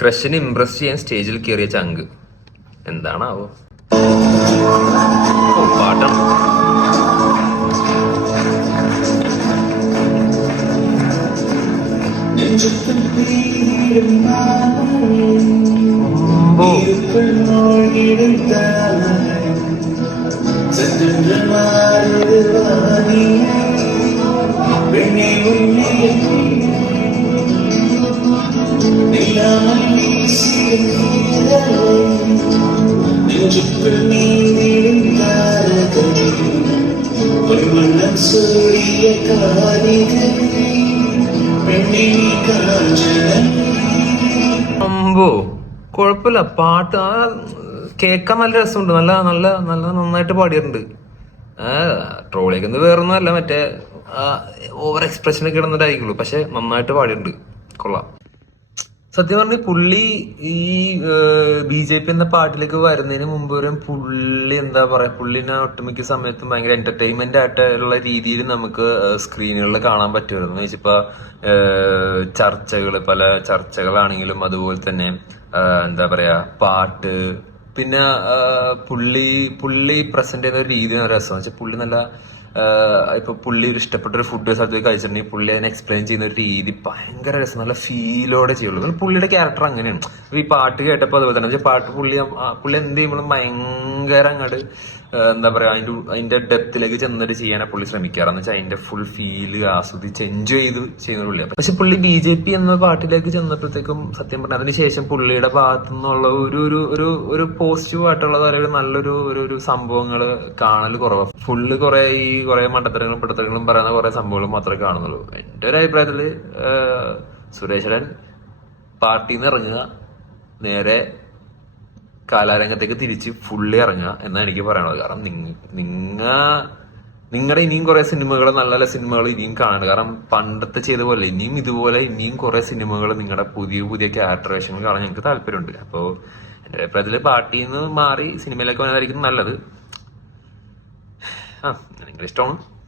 ക്രഷിനെ Impress ചെയ്യാൻ സ്റ്റേജിൽ കയറിയ ചങ്ക് എന്താണാവോ? പാട്ടാണ്. അമ്പോ കുഴപ്പമില്ല, പാട്ട് കേൾക്കാൻ നല്ല രസമുണ്ട്. നല്ല നല്ല നല്ല നന്നായിട്ട് പാടിയിട്ടുണ്ട്. ട്രോളിക്കുന്നത് വേറൊന്നും അല്ല, മറ്റേ ഓവർ എക്സ്പ്രഷൻ ഒക്കെ ഇടുന്നതായിരിക്കുള്ളൂ. പക്ഷെ നന്നായിട്ട് പാടിയിട്ടുണ്ട്, കൊള്ളാം. സത്യം പറഞ്ഞ പുള്ളി ഈ BJP എന്ന പാട്ടിലേക്ക് വരുന്നതിന് മുമ്പ് വരെ പുള്ളി എന്താ പറയാ, പുള്ളിനെ ഒട്ടുമിക്ക സമയത്തും ഭയങ്കര എന്റർടൈൻമെന്റ് ആയിട്ടുള്ള രീതിയിൽ നമുക്ക് സ്ക്രീനുകളിൽ കാണാൻ പറ്റുമായിരുന്നു. വെച്ചിപ്പോ പല ചർച്ചകളാണെങ്കിലും അതുപോലെ തന്നെ എന്താ പറയാ പാട്ട്, പിന്നെ പുള്ളി പ്രസന്റ് ചെയ്യുന്ന ഒരു രീതി രസം വെച്ചാൽ പുള്ളി നല്ല ഇപ്പൊ പുള്ളി ഒരു ഇഷ്ടപ്പെട്ട ഒരു ഫുഡ് സ്ഥലത്ത് കഴിച്ചിട്ടുണ്ടെങ്കിൽ പുള്ളി അതിനെ എക്സ്പ്ലെയിൻ ചെയ്യുന്ന ഒരു രീതി ഭയങ്കര രസം, നല്ല ഫീലോടെ ചെയ്യുള്ളൂ. പുള്ളിയുടെ ക്യാരക്ടർ അങ്ങനെയാണ്. ഈ പാട്ട് കേട്ടപ്പോൾ അതുപോലെ തന്നെ പാട്ട് പുള്ളി എന്ത് ചെയ്യുമ്പോഴും ഭയങ്കര അങ്ങോട്ട് എന്താ പറയാ അതിന്റെ ഡെപ്തിലേക്ക് ചെന്നിട്ട് ചെയ്യാനാണ് പുള്ളി ശ്രമിക്കാറെന്ന് വെച്ചാൽ അതിന്റെ ഫുൾ ഫീല് ആസ്വദിച്ച് എൻജോയ് ചെയ്ത് ചെയ്യുന്ന പുള്ളിയാണ്. പക്ഷെ പുള്ളി BJP എന്ന പാട്ടിലേക്ക് ചെന്നപ്പോഴത്തേക്കും സത്യം പറഞ്ഞാൽ അതിനുശേഷം പുള്ളിയുടെ ഭാഗത്തു നിന്നുള്ള ഒരു പോസിറ്റീവ് ആയിട്ടുള്ള നല്ലൊരു സംഭവങ്ങള് കാണൽ കുറവാണ്. ഫുള്ള് കുറെ മണ്ടത്തരങ്ങളും പിടത്തരങ്ങളും പറയുന്ന കുറെ സംഭവങ്ങളും മാത്രമേ കാണുന്നുള്ളൂ. എന്റെ ഒരു അഭിപ്രായത്തില് സുരേഷ് പാർട്ടിയിൽ നിന്ന് ഇറങ്ങുക, നേരെ കലാരംഗത്തേക്ക് തിരിച്ച് ഫുള്ളി ഇറങ്ങുക എന്നാണ് എനിക്ക് പറയാനുള്ളത്. കാരണം നിങ്ങളുടെ ഇനിയും കുറെ സിനിമകൾ, നല്ല നല്ല സിനിമകൾ ഇനിയും കാണുക. കാരണം പണ്ടത്തെ ചെയ്ത പോലെ ഇനിയും കുറെ സിനിമകൾ നിങ്ങളുടെ പുതിയ ക്യാരക്ടർ വേഷങ്ങൾ കാണാൻ ഞങ്ങൾക്ക് താല്പര്യമുണ്ട്. അപ്പോൾ എന്റെ അഭിപ്രായത്തില് പാർട്ടിയിൽ നിന്ന് മാറി സിനിമയിലേക്ക് വന്നതായിരിക്കും നല്ലത്. നിങ്ങളുടെ ഇഷ്ടമാണ്.